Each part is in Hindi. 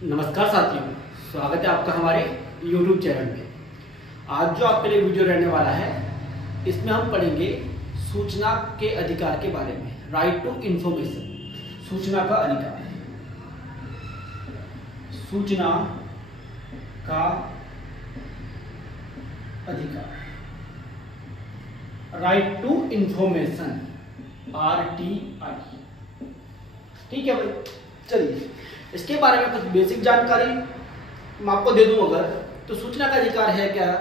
नमस्कार साथियों, स्वागत है आपका हमारे YouTube चैनल में। आज जो आपके लिए वीडियो रहने वाला है, इसमें हम पढ़ेंगे सूचना के अधिकार के बारे में। राइट टू इंफॉर्मेशन, सूचना का अधिकार। सूचना का अधिकार, राइट टू इंफॉर्मेशन, RTI। ठीक है भाई, चलिए इसके बारे में कुछ बेसिक जानकारी मैं आपको दे दूं। अगर तो सूचना का अधिकार है क्या,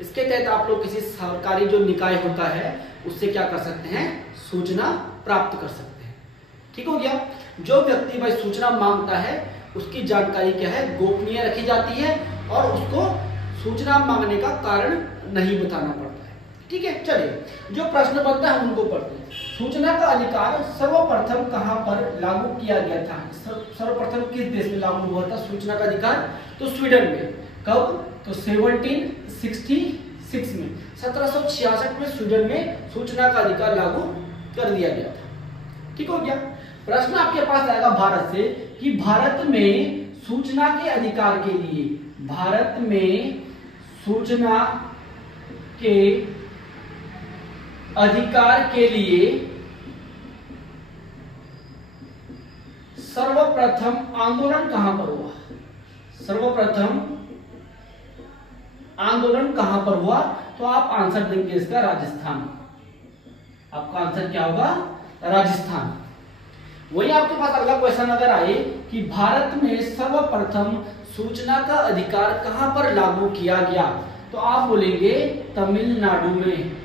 इसके तहत आप लोग किसी सरकारी जो निकाय होता है उससे क्या कर सकते हैं, सूचना प्राप्त कर सकते हैं। ठीक हो गया। जो व्यक्ति भाई सूचना मांगता है उसकी जानकारी क्या है, गोपनीय रखी जाती है और उसको सूचना मांगने का कारण नहीं बताना पड़ता है। ठीक है, चलिए जो प्रश्न बनता है उनको पढ़ते हैं। सूचना का अधिकार सर्वप्रथम कहां पर लागू किया गया था? सर्वप्रथम किस देश में लागू हुआ था सूचना का अधिकार? तो स्वीडन में। कब? तो 1766 में, 1766 में स्वीडन में सूचना का अधिकार लागू कर दिया गया था। ठीक हो गया। प्रश्न आपके पास आएगा भारत से कि भारत में सूचना के अधिकार के लिए, भारत में सूचना के अधिकार के लिए सर्वप्रथम आंदोलन कहां पर हुआ? सर्वप्रथम आंदोलन कहां पर हुआ? तो आप आंसर देंगे इसका राजस्थान। आपका आंसर क्या होगा? राजस्थान। वही आपके पास अगला क्वेश्चन अगर आए कि भारत में सर्वप्रथम सूचना का अधिकार कहां पर लागू किया गया, तो आप बोलेंगे तमिलनाडु में।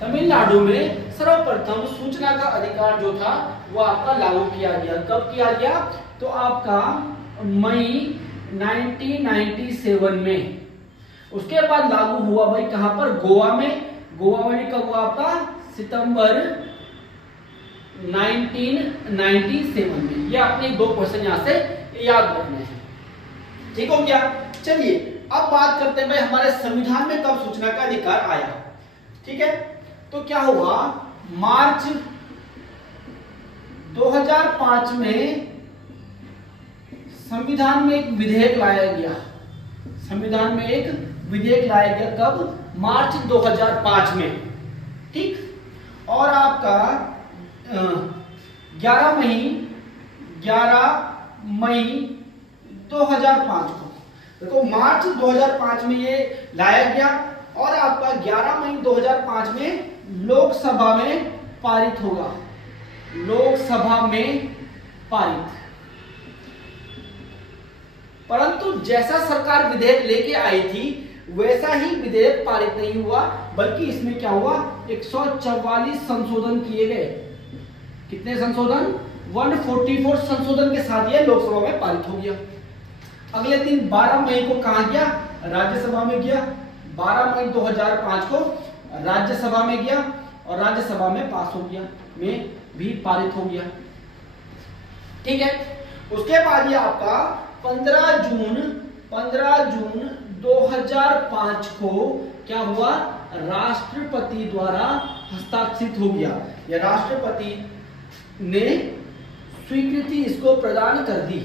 तमिलनाडु में सर्वप्रथम सूचना का अधिकार जो था वो आपका लागू किया गया। कब किया गया? तो आपका मई 1997 में। उसके बाद लागू हुआ भाई कहां पर? गोवा में। गोवा में कब हुआ आपका? सितंबर 1997 में। ये आपने दो क्वेश्चन यहां से याद रखने हैं। ठीक हो गया। चलिए अब बात करते हैं भाई हमारे संविधान में कब सूचना का अधिकार आया। ठीक है, तो क्या हुआ? मार्च 2005 में संविधान में एक विधेयक लाया गया। संविधान में एक विधेयक लाया गया कब? मार्च 2005 में। ठीक, और आपका 11 मई 2005 को, देखो मार्च 2005 में ये लाया गया और आपका 11 मई 2005 में लोकसभा में पारित होगा। लोकसभा में पारित। परंतु जैसा सरकार विधेयक लेके आई थी वैसा ही विधेयक पारित नहीं हुआ, बल्कि इसमें क्या हुआ? 144 संशोधन किए गए। कितने संशोधन? 144 संशोधन के साथ ये लोकसभा में पारित हो गया। अगले दिन 12 मई को कहां गया? राज्यसभा में गया। 12 मई 2005 को राज्यसभा में गया और राज्यसभा में पास हो गया, में भी पारित हो गया। ठीक है, उसके बाद ये आपका 15 जून 2005 को क्या हुआ? राष्ट्रपति द्वारा हस्ताक्षरित हो गया। ये राष्ट्रपति ने स्वीकृति इसको प्रदान कर दी।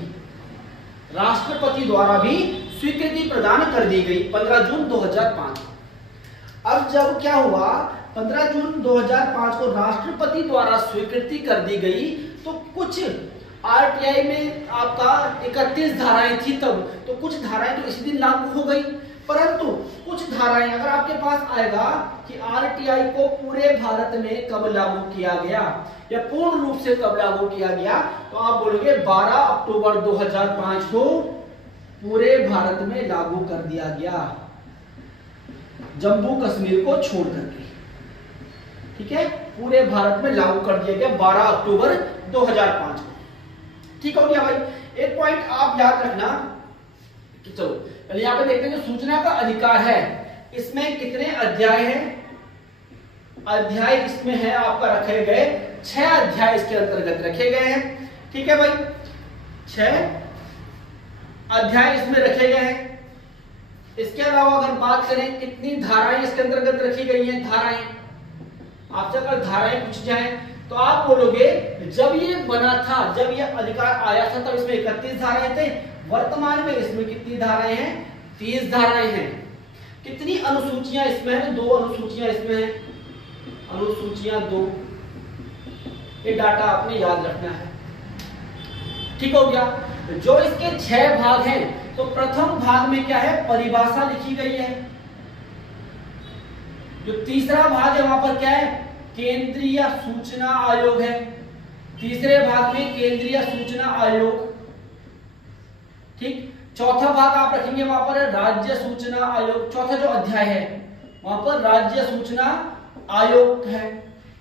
राष्ट्रपति द्वारा भी स्वीकृति प्रदान कर दी गई 15 जून 2005। अब जब क्या हुआ? 15 जून 2005 को राष्ट्रपति द्वारा स्वीकृति कर दी गई, तो कुछ RTI में आपका 31 धाराएं थी तब, तो कुछ धाराएं तो इसी दिन लागू हो गई। परंतु कुछ धाराएं अगर आपके पास आएगा कि RTI को पूरे भारत में कब लागू किया गया या पूर्ण रूप से कब लागू किया गया, तो आप बोलोगे 12 अक्टूबर 2005 को पूरे भारत में लागू कर दिया गया, जम्मू कश्मीर को छोड़ करके। ठीक है, पूरे भारत में लागू कर दिया गया 12 अक्टूबर 2005 को। ठीक हो गया भाई। एक पॉइंट आप याद रखना कि चलो पहले यहां पे देखते हैं जो सूचना का अधिकार है इसमें कितने अध्याय हैं। अध्याय इसमें है आपका रखे गए 6 अध्याय इसके अंतर्गत रखे गए हैं। ठीक है भाई, 6 अध्याय इसमें रखे गए हैं। इसके अलावा अगर बात करें कितनी धाराएं इसके अंतर्गत रखी गई हैं, धाराएं आपसे अगर धाराएं पूछ जाए तो आप बोलोगे जब ये बना था, जब ये अधिकार आया था, तब इसमें 31 धाराएं थे, वर्तमान में इसमें कितनी धाराएं हैं? 30 धाराएं हैं। कितनी अनुसूचियां इसमें हैं? 2 अनुसूचियां इसमें हैं, अनुसूचियां 2। ये डाटा आपने याद रखना है, ठीक हो गया। जो इसके 6 भाग हैं, तो प्रथम भाग में क्या है? परिभाषा लिखी गई है। जो तीसरा भाग है वहां पर क्या है? केंद्रीय सूचना आयोग है। तीसरे भाग में केंद्रीय सूचना आयोग, ठीक। चौथा भाग आप रखेंगे वहां पर राज्य सूचना आयोग। चौथा जो अध्याय है वहां पर राज्य सूचना आयोग है।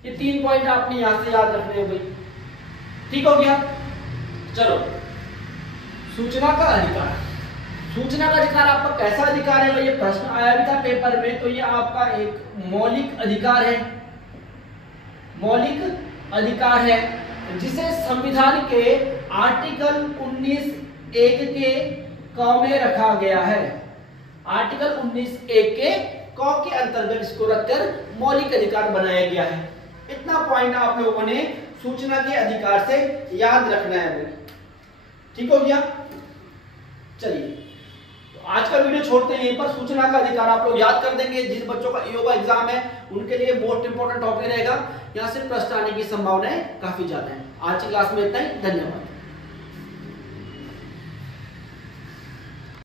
ये 3 पॉइंट आपने यहां से याद रखने हैं भाई, ठीक हो गया। चलो, सूचना का अधिकार। सूचना का अधिकार आपका कैसा अधिकार है भाई? ये प्रश्न आया भी था पेपर में। तो ये आपका एक मौलिक अधिकार है, मौलिक अधिकार है, जिसे संविधान के आर्टिकल 19(1) के क में रखा गया है। आर्टिकल 19(1) के क के अंतर्गत इसको रखकर मौलिक अधिकार बनाया गया है। इतना पॉइंट आप लोगों ने सूचना के अधिकार से याद रखना है, ठीक हो गया। चलिए, तो आज का वीडियो छोड़ते हैं यहीं पर। सूचना का अधिकार आप लोग याद कर देंगे। जिन बच्चों का ईओ का एग्जाम है उनके लिए मोस्ट इंपोर्टेंट टॉपिक रहेगा। यहाँ से प्रश्न आने की संभावनाएं काफी ज्यादा है। आज की क्लास में इतना ही, धन्यवाद।